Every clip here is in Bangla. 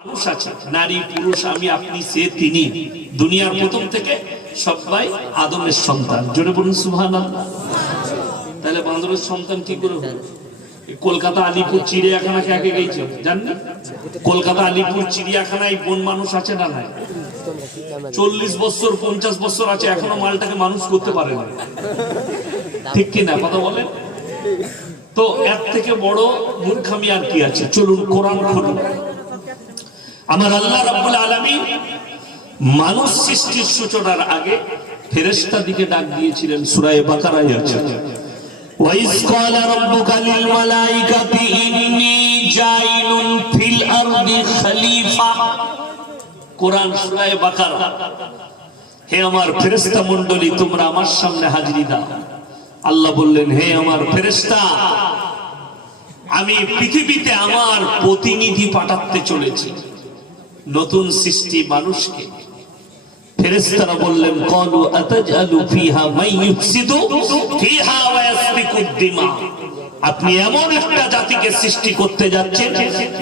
মানুষ আছে, নারী পুরুষ, আমি আপনি সে তিনি, দুনিয়ার প্রথম থেকে সবাই আদমের সন্তান। জোরে বলুন সুবহানাল্লাহ। তাহলে বান্দরের সন্তান কি করে হলো? কলকাতা আলিপুর চিড়িয়াখানা কে আগে গেছে জানেন? কলকাতা আলিপুর চিড়িয়াখানায় বন মানুষ আছে না নাই? 40 বছর 50 বছর আছে, এখনো মালটাকে মানুষ করতে পারে না। ঠিক কিনা কথা বলেন? তো এর থেকে বড় মূর্খামি আর কি আছে? চলুন কোরআন খুলুন। আমার আল্লাহ রাব্বুল আলামিন মানুষ সৃষ্টির সূচনার আগে ফেরেশতা দিকে ডাক দিয়েছিলেন। সূরা বাকারায় আছে, ওয়াইজ ক্বালা রাব্বুকা লিল মালাইকাতি ইন্নী জাইলুন ফিল আরদি খলিফা। কোরআন সূরা বাকারা। হে আমার ফেরেশতা মণ্ডলী, তোমরা আমার সামনে হাজিরি দাও। আল্লাহ বললেন, হে আমার ফেরেশতা, আমি পৃথিবীতে আমার প্রতিনিধি পাঠাতে চলেছি, নতুন সৃষ্টি মানুষকে। ফেরেশতারা বললেন, ক্বালু আতাজআলু ফিহা মান ইউফসিদু ফিহা ওয়া ইয়াসফিকুদ দিমা। আপনি এমন একটা জাতিকে সৃষ্টি করতে যাচ্ছেন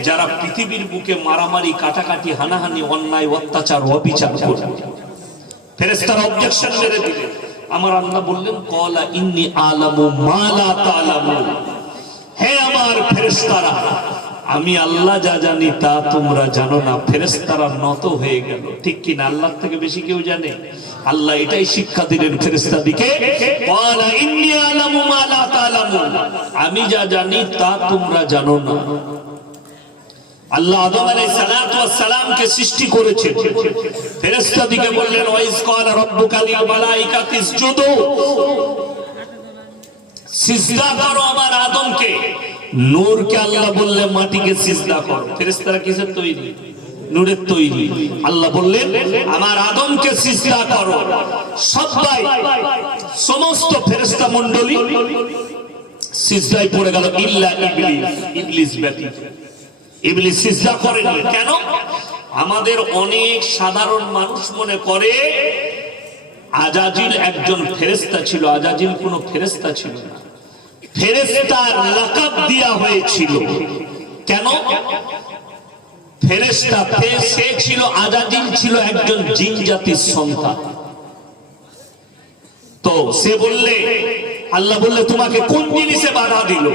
যারা পৃথিবীর বুকে মারামারি, কাটাকাটি, হানাহানি, অন্যায়, অত্যাচার, অবিচার করবে। ফেরেশতারা অবজেকশন মেরে দিলেন। আমার আল্লাহ বললেন, ক্বালা ইন্নী আলামু মা লা তা'লামুন। হে আমার ফেরেশতারা, আমি আল্লাহ যা জানি তা তোমরা জানো না। ফেরেশতারা নত হয়ে গেল। ঠিক কি না? আল্লাহ থেকে বেশি কেউ জানে? আল্লাহ এটাই শিক্ষা দিলেন ফেরেশতাদিকে, ক্বালা ইন্নী আলামু মা লা তা'লামুন। আমি যা জানি তা তোমরা জানো না। আল্লাহ আদম আলাইহিস সালাতু ওয়াস সালামকে সৃষ্টি করেছেন। ফেরেশতাদিকে বললেন, ওয়াইজ ক্বালা রাব্বুকা লিল মালাইকাতি ইসজুদু, সিজদা করো আমার আদমকে। নূরকে আল্লাহ বললেন, মাটিকে সিজদা করো। ফেরেশতারা কিসের তৈরি? নূরের তৈরি। আল্লাহ বললেন, আমার আদমকে সিজদা করো। সবাই, সমস্ত ফেরেশতা মণ্ডলী সিজদায় পড়ে গেল, ইল্লা ইবলিস, ইবলিস ব্যতীত। ইবলিস সিজদা করেনি। কেন? আমাদের অনেক সাধারণ মানুষ মনে করে আজাজিল একজন ফেরেশতা ছিল। আজাজিল কোন ফেরেশতা ছিল না। ফেরেশতার লাকাব দেয়া হয়েছিল। কেন? ফেরেশতা সে ছিল, আজাজিল ছিল একজন জিন জাতির সন্তান। তো সে বললে, আল্লাহ বললে, তোমাকে কোন জিনিসে বাধা দিল?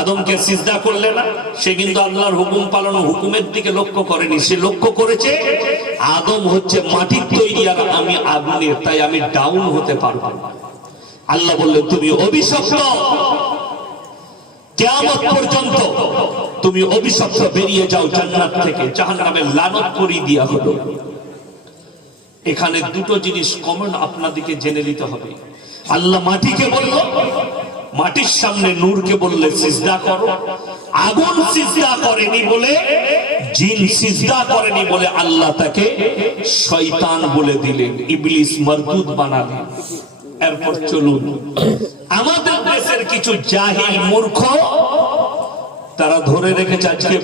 আদমকে সিজদা করলে না। সে কিন্তু আল্লাহর হুকুম পালন, হুকুমের দিকে লক্ষ্য করেনি। সে লক্ষ্য করেছে আদম হচ্ছে মাটির তৈরি আর আমি আগুনের, তাই আমি ডাউন হতে পারবো না। আল্লাহ বললেন, তুমি অভিশপ্ত, কিয়ামত পর্যন্ত তুমি অভিশপ্ত, বেরিয়ে যাও জান্নাত থেকে, জাহান্নামে লানত করিয়ে দেয়া হলো। এখানে দুটো জিনিস কমন আপনাদেরকে জেনে নিতে হবে। আল্লাহ মাটিকে বলল, মাটির সামনে নূরকে বললে সিজদা করো। আগুন সিজদা করেনি বলে, জিন সিজদা করেনি বলে আল্লাহ তাকে শয়তান বলে দিলেন, ইবলিস মারদুদ বানালেন। এরপর চলুন, আমাদের দেশের কিছু জাহিল মূর্খ, তারা ধরে রেখেছে আজকে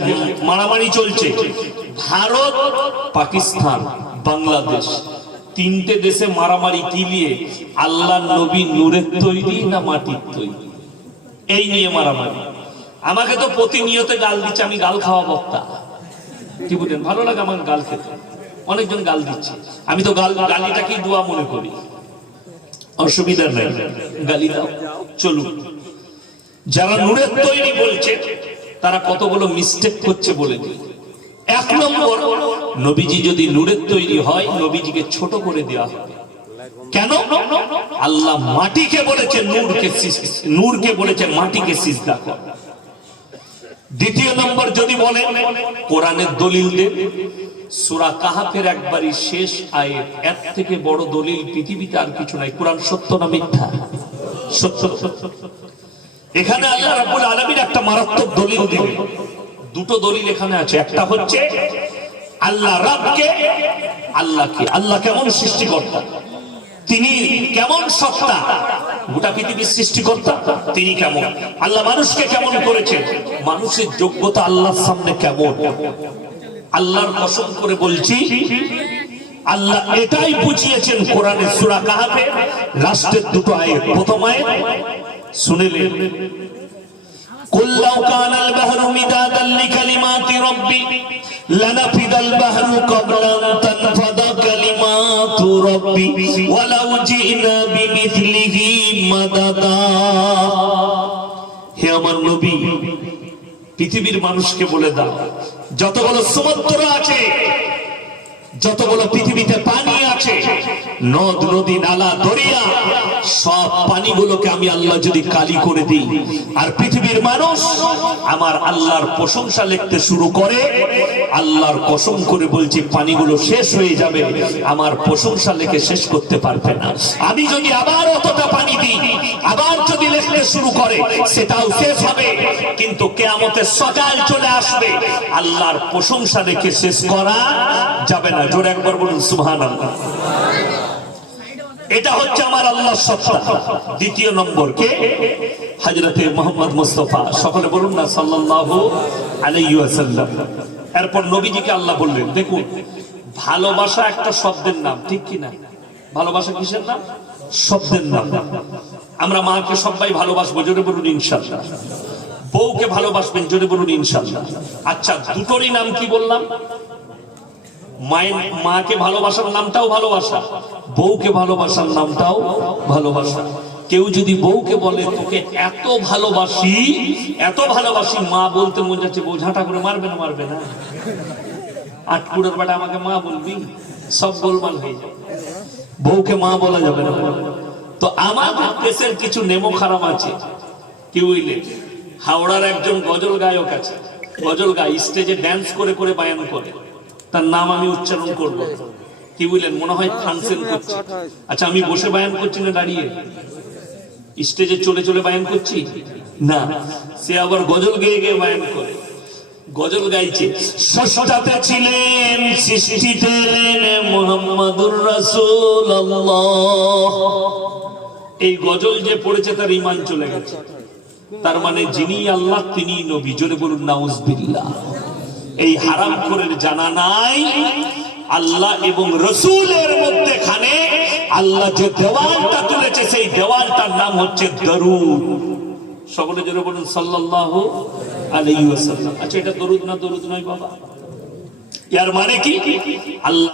মারামারি চলছে। ভারত, পাকিস্তান, বাংলাদেশ, তিনটে দেশে মারামারি কি নিয়ে? আল্লাহ নবী নূরের তৈরি না মাটির তৈরি, এই নিয়ে মারামারি। আমাকে তো প্রতিনিয়ত গাল দিচ্ছে, আমি গাল খাওয়া বক্তা। কি বলেন? ভালো লাগে আমার গাল খেতে। অনেকজন গাল দিচ্ছে, আমি তো গালিটাকেই দোয়া মনে করি। অসুবিধা নাই, গালি দাও, চলুন। যারা নূরের তৈরি বলছে তারা কতগুলো মিস্টেক করছে বলে দিই। এক নম্বর, নবীজি যদি নূরের তৈরি হয়, নবীজিকে ছোট করে দেওয়া হবে। কেন? আল্লাহ মাটিকে বলেছে নূরকে বলেছে মাটিকে সিজদা কর। দ্বিতীয় নম্বর, যদি বলেন কোরআনের দলিল দেন, সূরা কাহাফের একবারই শেষ আয়াত, এর থেকে বড় দলিল পৃথিবীতে আর কিছু নাই। কোরআন সত্য না মিথ্যা? সত্য। এখানে আল্লাহ রাব্বুল আলামিন একটা মারাত্মক দলিল দিবেন। দুটো দলিল এখানে আছে। একটা হচ্ছে আল্লাহ রাবকে, আল্লাহ কেমন সৃষ্টিকর্তা, তিনি কেমন সত্তা, গোটা পৃথিবীর সৃষ্টিকর্তা তিনি কেমন, আল্লাহ মানুষকে কেমন করেছেন, মানুষের যোগ্যতা আল্লাহর সামনে কেমন। আল্লাহর কসম করে বলছি, আল্লাহ এটাই বুঝিয়েছেন কোরআনের সূরা কাহাফের লাস্টের দুটো আয়াত। প্রথম আয়াত শুনলেন, কুল লাউ কানাল বাহরু মিদাদান লিকালিমাতি রাব্বি লানাফিদাল বাহরু ক্বাবলা আন তানফাদা কালিমাতু রাব্বি ওয়ালাউ জিনা বিমিথলিহি মাদাদা। হে আমার নবী, পৃথিবীর মানুষকে বলে দাও, যতগুলো সমুদ্র আছে, যতগুলো পৃথিবীতে পানি আছে, নদ নদী নালা দরিয়া, সব পানিগুলোকে আমি আল্লাহ যদি কালি করে দিই, আর পৃথিবীর মানুষ আমার আল্লাহর প্রশংসা লিখতে শুরু করে, আল্লাহর কসম করে বলছি পানিগুলো শেষ হয়ে যাবে, আমার প্রশংসা লিখে শেষ করতে পারবে না। আমি যদি আবার অতটা পানি দিই, আবার যদি লিখতে শুরু করে, সেটাও শেষ হবে, কিন্তু কিয়ামতের সকাল চলে আসবে, আল্লাহর প্রশংসা লিখে শেষ করা যাবে না। জোরে একবার বলুন সুবহানাল্লাহ। এটা হচ্ছে আমার আল্লাহর সত্তা। দ্বিতীয় নম্বর কে? হযরতে মুহাম্মদ মুস্তাফা, সকলে বলুন না সাল্লাল্লাহু আলাইহি ওয়াসাল্লাম। এরপর নবীজিকে আল্লাহ বললেন, দেখুন ভালোবাসা একটা শব্দের নাম, ঠিক কি না? ভালোবাসা কিসের নাম? শব্দের নাম। আমরা মাকে সবাই ভালোবাসবো, জোরে বলুন ইনশাআল্লাহ। বউকে ভালোবাসবেন, জোরে বলুন ইনশাআল্লাহ। আচ্ছা, দুটোরই নাম কি বললাম? মাকে ভালোবাসার নামটাও ভালোবাসা, বউকে ভালোবাসার নামটাও ভালোবাসা। কেউ যদি বউকে বলে তোকে এত ভালোবাসি, এত ভালোবাসি, মা বলতে মন যাচ্ছে, বউ ঝাঁটা করে মারবে না? মারবে না। আটকুড়ের বেটা আমাকে মা বলবি, সব গোলমাল হয়ে যাবে। বউকে মা বলা যাবে না। তো আমাদের দেশের কিছু নেমো খারাপ আছে। কি বুঝলে? হাওড়ার একজন গজল গায়ক আছে, গজল গায়, স্টেজে ড্যান্স করে করে বায়ান করে, তার নাম আমি উচ্চারণ করব। কি বুঝলেন? মনে হয় ফাংশন করছে। আচ্ছা, আমি বসে বায়ান করছি না দাঁড়িয়ে? স্টেজে চলে চলে বায়ান করছি না, সে আবার গজল গেয়ে গেয়ে বায়ান করে। গজল গাইছে, ষষ্ঠতে ছিলেন সৃষ্টিতে এলেন মুহাম্মাদুর রাসূলুল্লাহ। এই গজল যে পড়েছে তার ঈমান চলে গেছে। তার মানে যিনি আল্লাহ তিনি নবী, জোরে বলুন নাউজুবিল্লাহ। এই হারাম খোরের জানা নাই আল্লাহ এবং রসুলের মধ্যখানে আল্লাহ যে দেওয়ালটা তুলেছে, সেই দেওয়ালটার নাম হচ্ছে দরুদ। সকলে জোরে বলুন সাল্লাল্লাহু আলাইহি ওয়াসাল্লাম। আচ্ছা, এটা দরুদ না দরুদ নয় বাবা? এর মানে কি? আল্লাহ